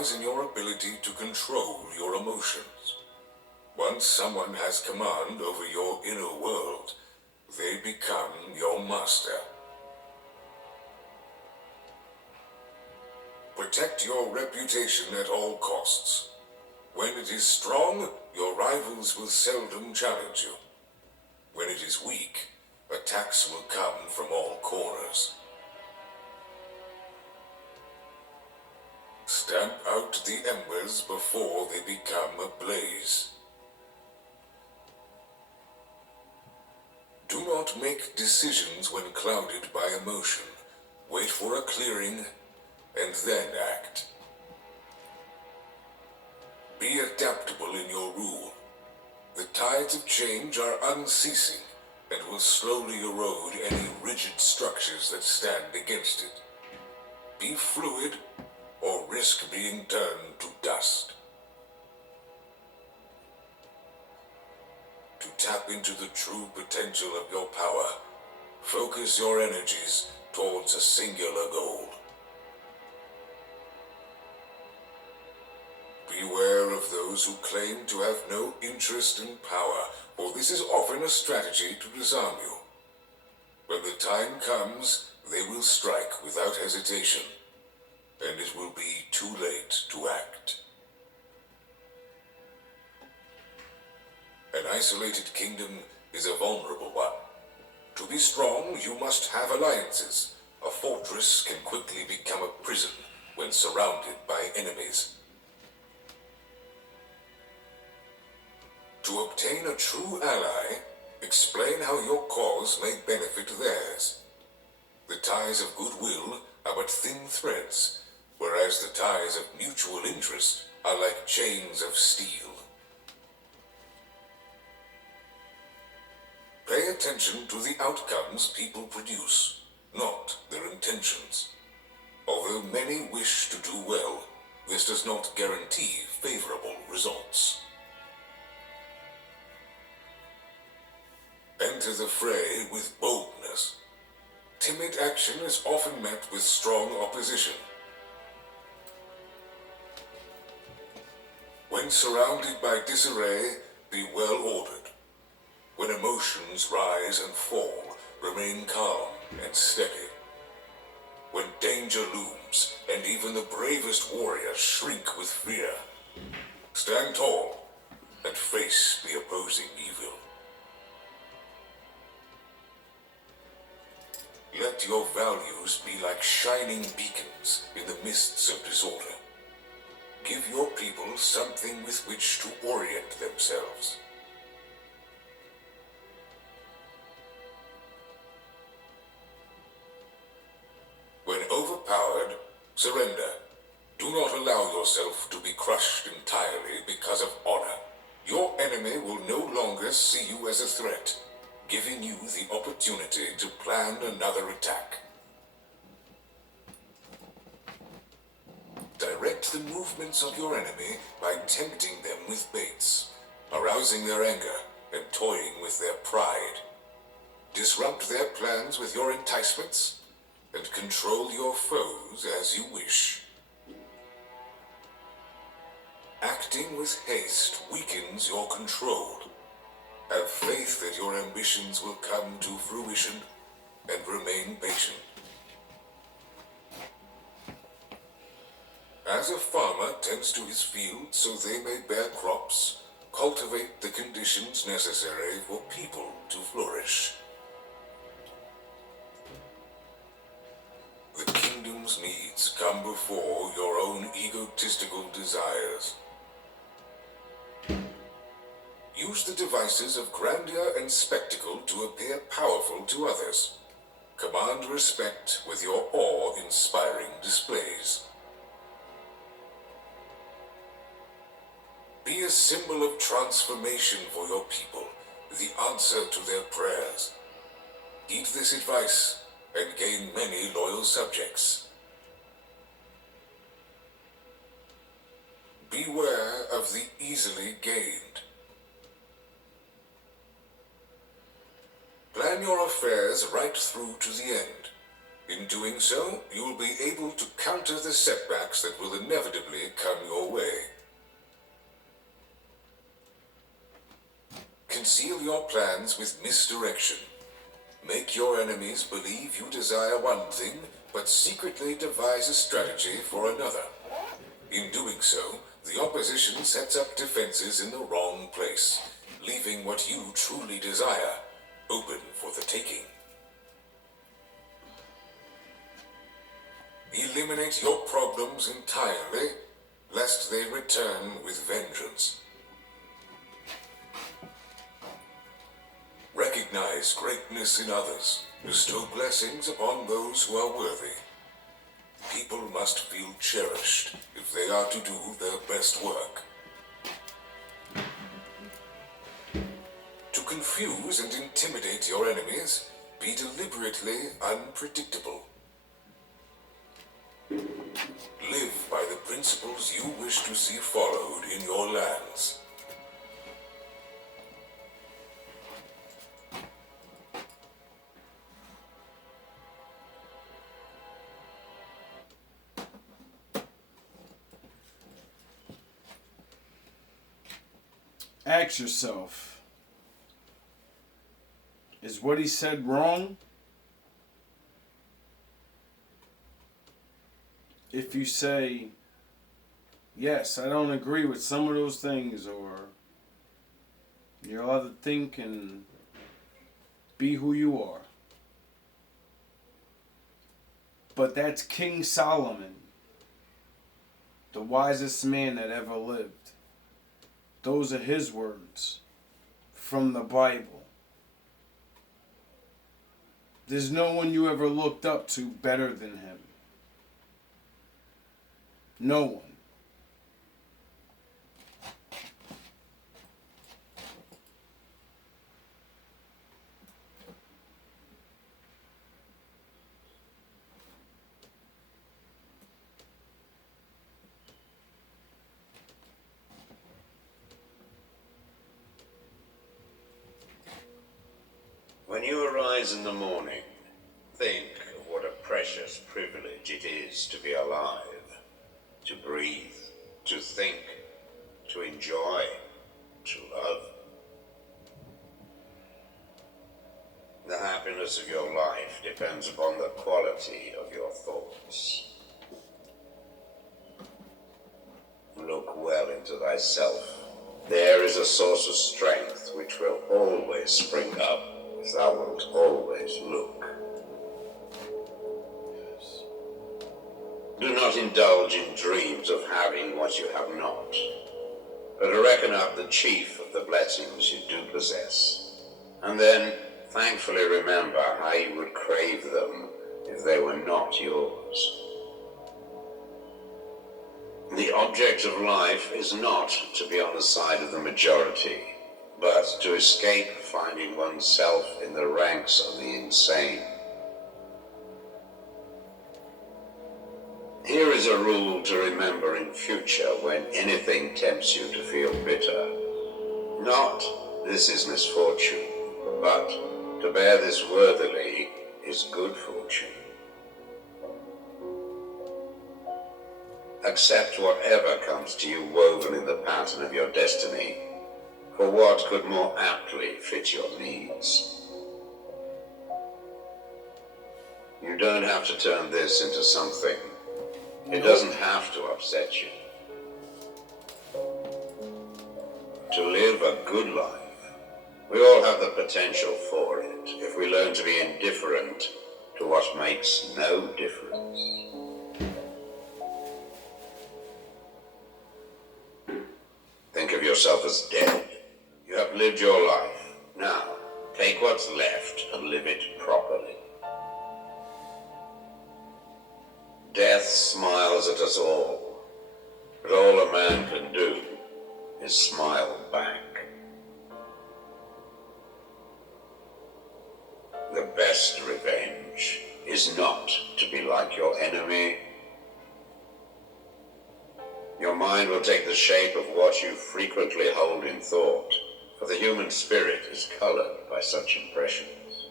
lies in your ability to control your emotions. Once someone has command over your inner world, they become your master. Protect your reputation at all costs. When it is strong, your rivals will seldom challenge you. When it is weak, attacks will come from all corners. Stamp out the embers before they become a blaze. Do not make decisions when clouded by emotion. Wait for a clearing, and then act. Be adaptable in your rule. The tides of change are unceasing and will slowly erode any rigid structures that stand against it. Be fluid, or risk being turned to dust. To tap into the true potential of your power, focus your energies towards a singular goal. Beware of those who claim to have no interest in power, for this is often a strategy to disarm you. When the time comes, they will strike without hesitation, and it will be too late to act. An isolated kingdom is a vulnerable one. To be strong, you must have alliances. A fortress can quickly become a prison when surrounded by enemies. To obtain a true ally, explain how your cause may benefit theirs. The ties of goodwill are but thin threads, whereas the ties of mutual interest are like chains of steel. Pay attention to the outcomes people produce, not their intentions. Although many wish to do well, this does not guarantee favorable results. Enter the fray with boldness. Timid action is often met with strong opposition. When surrounded by disarray, be well ordered. When emotions rise and fall, remain calm and steady. When danger looms, and even the bravest warriors shrink with fear, stand tall and face the opposing evil. Let your values be like shining beacons in the mists of disorder. Give your people something with which to orient themselves. When overpowered, surrender. Do not allow yourself to be crushed entirely because of honor. Your enemy will no longer see you as a threat, giving you the opportunity to plan another attack. Direct the movements of your enemy by tempting them with baits, arousing their anger and toying with their pride. Disrupt their plans with your enticements, and control your foes as you wish. Acting with haste weakens your control. Have faith that your ambitions will come to fruition, and remain patient. As a farmer tends to his fields so they may bear crops, cultivate the conditions necessary for people to flourish. The kingdom's needs come before your own egotistical desires. Use the devices of grandeur and spectacle to appear powerful to others. Command respect with your awe-inspiring displays. Be a symbol of transformation for your people, the answer to their prayers. Heed this advice and gain many loyal subjects. Beware of the easily gained. Plan your affairs right through to the end. In doing so, you will be able to counter the setbacks that will inevitably come your way. Conceal your plans with misdirection. Make your enemies believe you desire one thing, but secretly devise a strategy for another. In doing so, the opposition sets up defenses in the wrong place, leaving what you truly desire open for the taking. Eliminate your problems entirely, lest they return with vengeance. Recognize greatness in others. Bestow blessings upon those who are worthy. People must feel cherished if they are to do their best work. To confuse and intimidate your enemies, be deliberately unpredictable. Live by the principles you wish to see followed in your lands. Ask yourself, is what he said wrong? If you say, yes, I don't agree with some of those things, or you're allowed to think and be who you are. But that's King Solomon, the wisest man that ever lived. Those are his words from the Bible. There's no one you ever looked up to better than him. No one. When you arise in the morning, think of what a precious privilege it is to be alive, to breathe, to think, to enjoy, to love. The happiness of your life depends upon the quality of your thoughts. Look well into thyself. There is a source of strength which will always spring up if thou wilt always look. Do not indulge in dreams of having what you have not, but reckon up the chief of the blessings you do possess, and then thankfully remember how you would crave them if they were not yours. The object of life is not to be on the side of the majority, but to escape finding oneself in the ranks of the insane. Here is a rule to remember in future when anything tempts you to feel bitter. Not, this is misfortune, but to bear this worthily is good fortune. Accept whatever comes to you woven in the pattern of your destiny, for what could more aptly fit your needs? You don't have to turn this into something. It doesn't have to upset you. To live a good life, we all have the potential for it if we learn to be indifferent to what makes no difference. Think of yourself as dead. You have lived your life. Now, take what's left and live it properly. Death smiles at us all, but all a man can do is smile back. The best revenge is not to be like your enemy. Your mind will take the shape of what you frequently hold in thought, for the human spirit is colored by such impressions.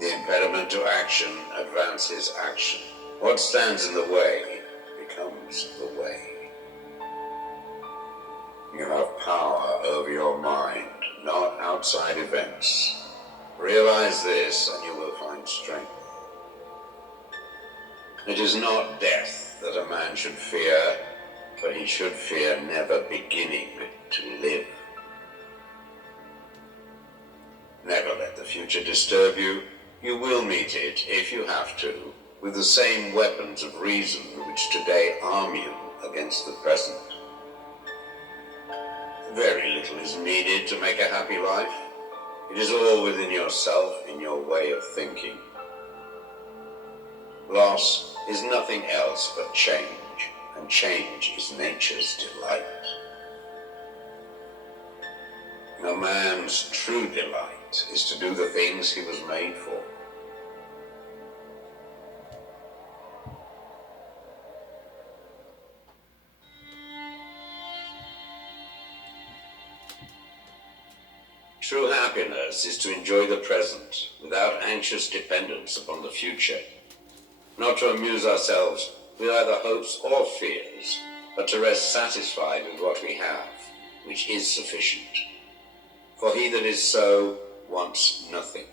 The impediment to action advances action. What stands in the way becomes the way. You have power over your mind, not outside events. Realize this and you will find strength. It is not death that a man should fear, but he should fear never beginning to live. Never let the future disturb you. You will meet it, if you have to, with the same weapons of reason which today arm you against the present. Very little is needed to make a happy life. It is all within yourself, in your way of thinking. Loss is nothing else but change, and change is nature's delight. A man's true delight is to do the things he was made for. True happiness is to enjoy the present without anxious dependence upon the future. Not to amuse ourselves with either hopes or fears, but to rest satisfied with what we have, which is sufficient. For he that is so wants nothing.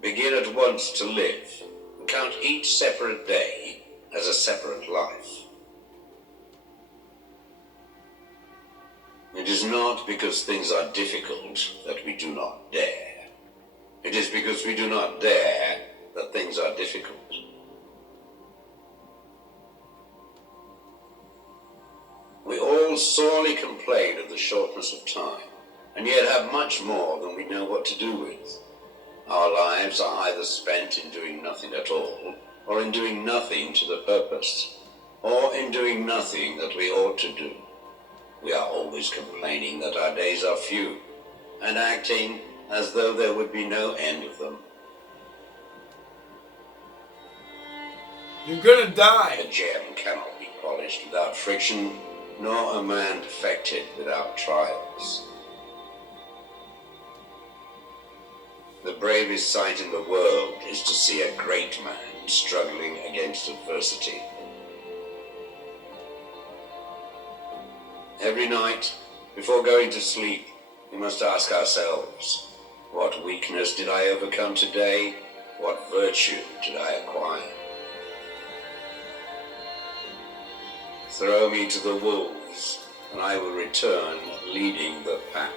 Begin at once to live, and count each separate day as a separate life. It is not because things are difficult that we do not dare. It is because we do not dare that things are difficult. We all sorely complain of the shortness of time, and yet have much more than we know what to do with. Our lives are either spent in doing nothing at all, or in doing nothing to the purpose, or in doing nothing that we ought to do. We are always complaining that our days are few, and acting as though there would be no end of them. You're gonna die. A gem cannot be polished without friction, nor a man perfected without trials. The bravest sight in the world is to see a great man struggling against adversity. Every night, before going to sleep, we must ask ourselves, what weakness did I overcome today? What virtue did I acquire? Throw me to the wolves, and I will return leading the pack.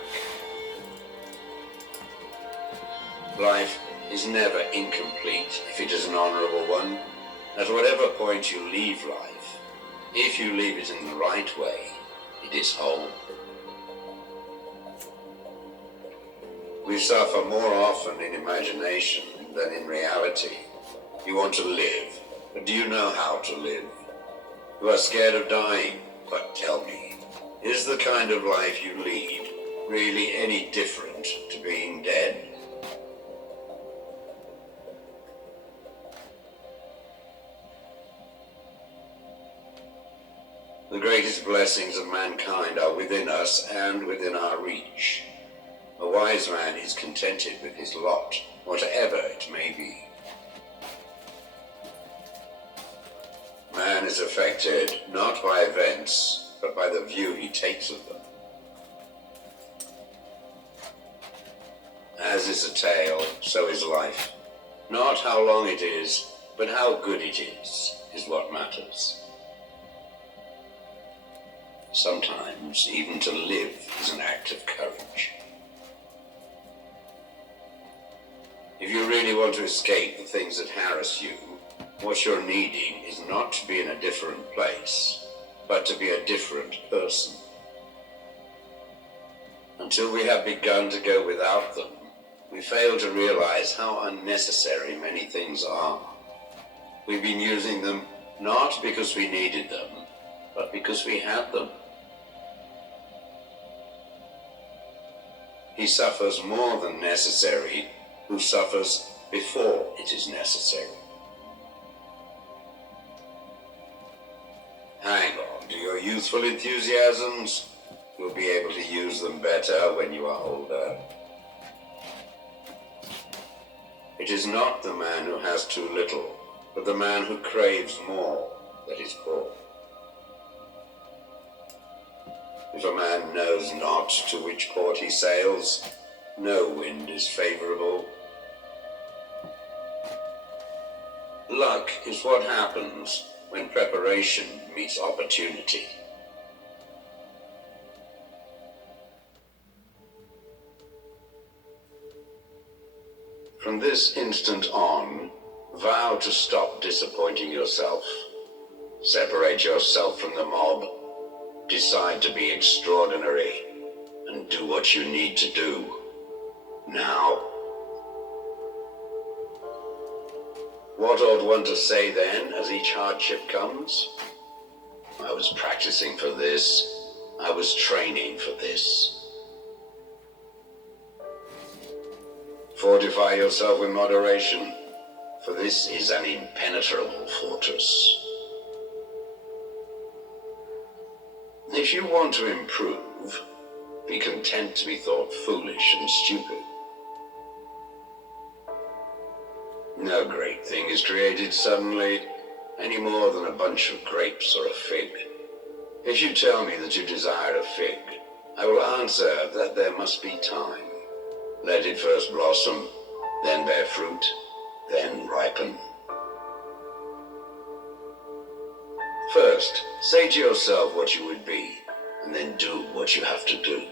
Life is never incomplete if it is an honorable one. At whatever point you leave life, if you leave it in the right way, it is whole. We suffer more often in imagination than in reality. You want to live, but do you know how to live? You are scared of dying, but tell me, is the kind of life you lead really any different to being dead? The greatest blessings of mankind are within us and within our reach. A wise man is contented with his lot, whatever it may be. Man is affected not by events, but by the view he takes of them. As is a tale, so is life. Not how long it is, but how good it is what matters. Sometimes, even to live is an act of courage. If you really want to escape the things that harass you, what you're needing is not to be in a different place, but to be a different person. Until we have begun to go without them, we fail to realize how unnecessary many things are. We've been using them not because we needed them, but because we had them. He suffers more than necessary who suffers before it is necessary. Hang on to your youthful enthusiasms. You'll be able to use them better when you are older. It is not the man who has too little, but the man who craves more that is poor. If a man knows not to which port he sails, no wind is favorable. Luck is what happens when preparation meets opportunity. From this instant on, vow to stop disappointing yourself. Separate yourself from the mob. Decide to be extraordinary and do what you need to do. Now. What ought one to say then as each hardship comes? I was practicing for this. I was training for this. Fortify yourself with moderation, for this is an impenetrable fortress. If you want to improve, be content to be thought foolish and stupid. No great thing is created suddenly, any more than a bunch of grapes or a fig. If you tell me that you desire a fig, I will answer that there must be time. Let it first blossom, then bear fruit, then ripen. First, say to yourself what you would be, and then do what you have to do.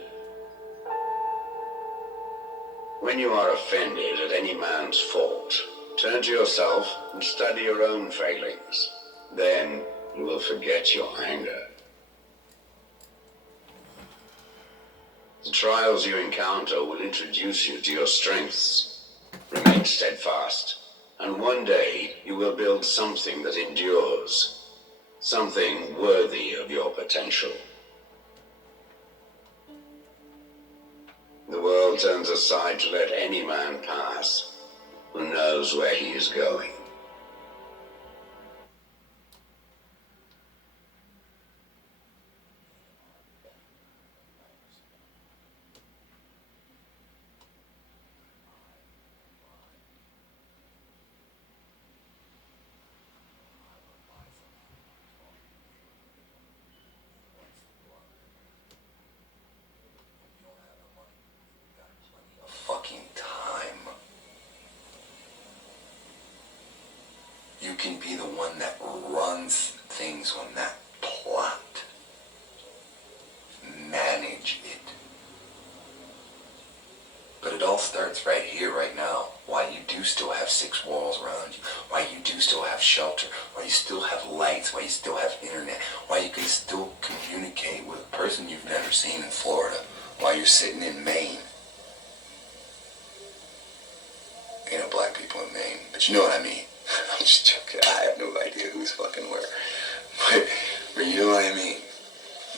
When you are offended at any man's fault, turn to yourself and study your own failings. Then you will forget your anger. The trials you encounter will introduce you to your strengths. Remain steadfast, and one day you will build something that endures, something worthy of your potential. The world turns aside to let any man pass who knows where he is going. You can be the one that runs things on that plot. Manage it. But it all starts right here, right now. Why you do still have 6 walls around you. Why you do still have shelter. Why you still have lights. Why you still have internet. Why you can still communicate with a person you've never seen in Florida. Why you're sitting in Maine. Ain't no black people in Maine, but you know what I mean. I'm just joking. I have no idea who's fucking where. But you know what I mean?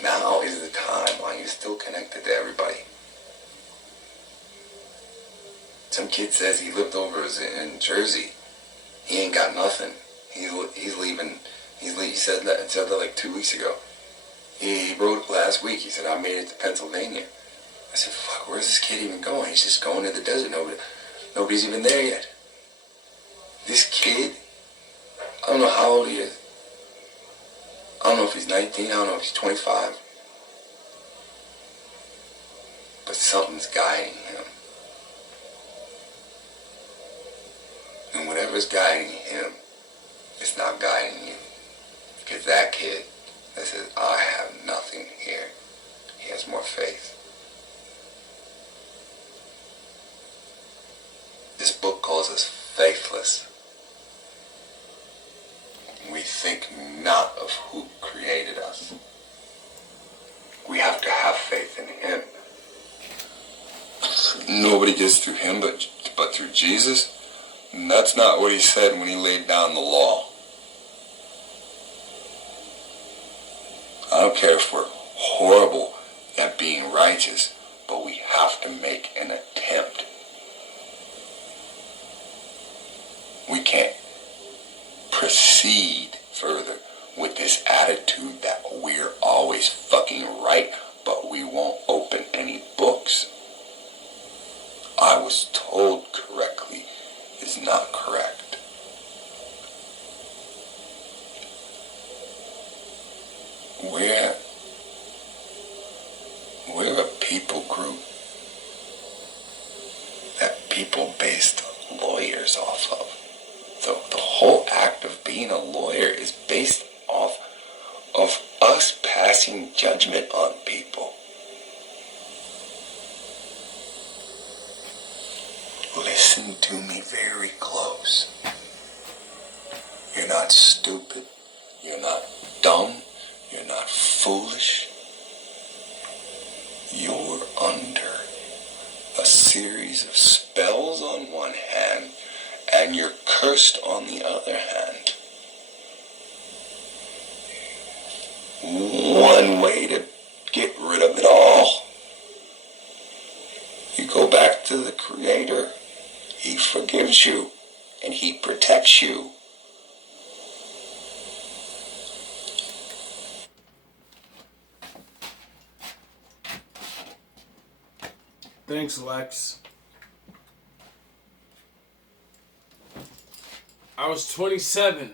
Now is the time while you're still connected to everybody. Some kid says he lived over in Jersey. He ain't got nothing. He's leaving. He said that like 2 weeks ago. He wrote last week. He said, I made it to Pennsylvania. I said, fuck, where's this kid even going? He's just going to the desert. Nobody's even there yet. This kid, I don't know how old he is. I don't know if he's 19, I don't know if he's 25. But something's guiding him. And whatever's guiding him, it's not guiding you. Because that kid that says, I have nothing here, he has more faith. This book calls us faithless. We think not of who created us. We have to have faith in him. Nobody gets through him but through Jesus. And that's not what he said when he laid down the law. I don't care if we're horrible at being righteous, but we have to make an attempt. We can't proceed further with this attitude that we're always fucking right, but we won't open any books. I was told correctly, is not correct. We're a people group that people based lawyers off of. The whole act of being a lawyer is based off of us passing judgment on people. Listen to me very close. You're not stupid. You're not dumb. You're not foolish. You're under a series of spells on one hand, and you're cursed on the other hand. One way to get rid of it all. You go back to the Creator. He forgives you, and He protects you. Thanks, Lex. I was 27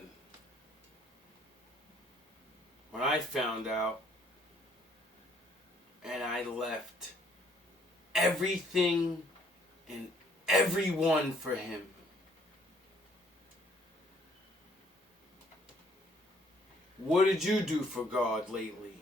when I found out, and I left everything and everyone for him. What did you do for God lately?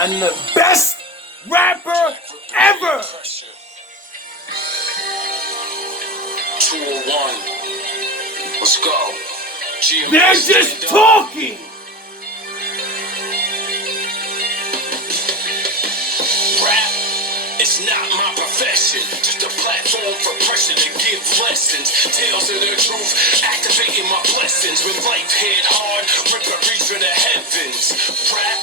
I'm the best rapper ever! 201. Let's go. They're just talking! Rap, it's not my profession. Just a platform for pressure to give lessons. Tales of the truth, activating my blessings. When life hit hard, rip a reach for the heavens. Rap,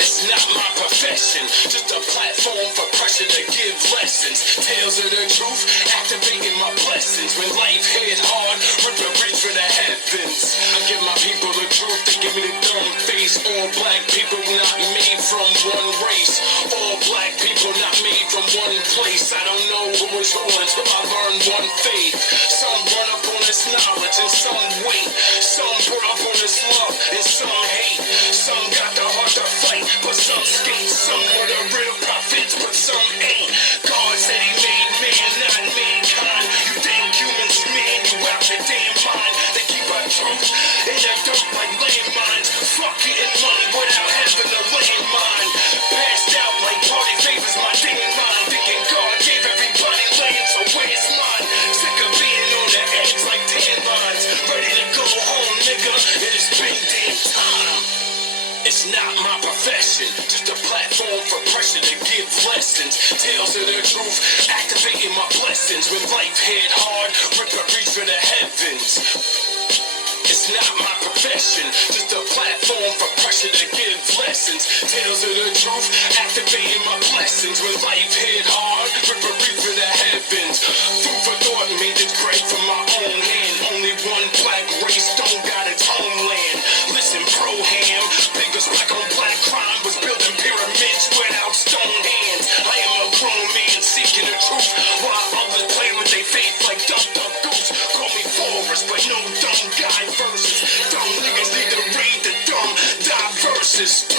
it's not my profession. Just a platform for pressure to give lessons. Tales of the truth, activating my blessings. When life hit hard, rip a reach for the heavens. I give my people the truth, they give me the dumb face. All black people not made from one race. All black people not made from one place. I don't know who was on, so I learned one faith. Some run up on this knowledge and some wait. Some brought up on this love and some hate. Some got the heart to fight, but some skate. Some were the real prophets, but some ain't. God said He made man, not mankind. You damn humans, man, you out your damn mind. They keep our truth in the dirt like landmines. Fuck getting money without having a landmine. Passed out like party favors, my damn mind. Thinking God gave everybody land, so where's mine? Sick of being on the edge like tan lines. Ready to go home, nigga. It has been damn time. It's not my profession, just a platform for pressure to give lessons. Tales of the truth, activating my blessings. When life hit hard, rip a reach for the heavens. It's not my profession, just a platform for pressure to give lessons. Tales of the truth, activating my blessings. When life hit hard, rip a reach for the heavens. Food for thought, made this bread from my own hand. Only one black race don't got its homeland. Listen, Pro-Ham, biggest black on black crime was building pyramids without stone hands. I am a grown man seeking the truth, while others play with their faith like Duck Duck Goose. Call me Forrest, but no dumb guy verses. Dumb niggas need to read the dumb die verses.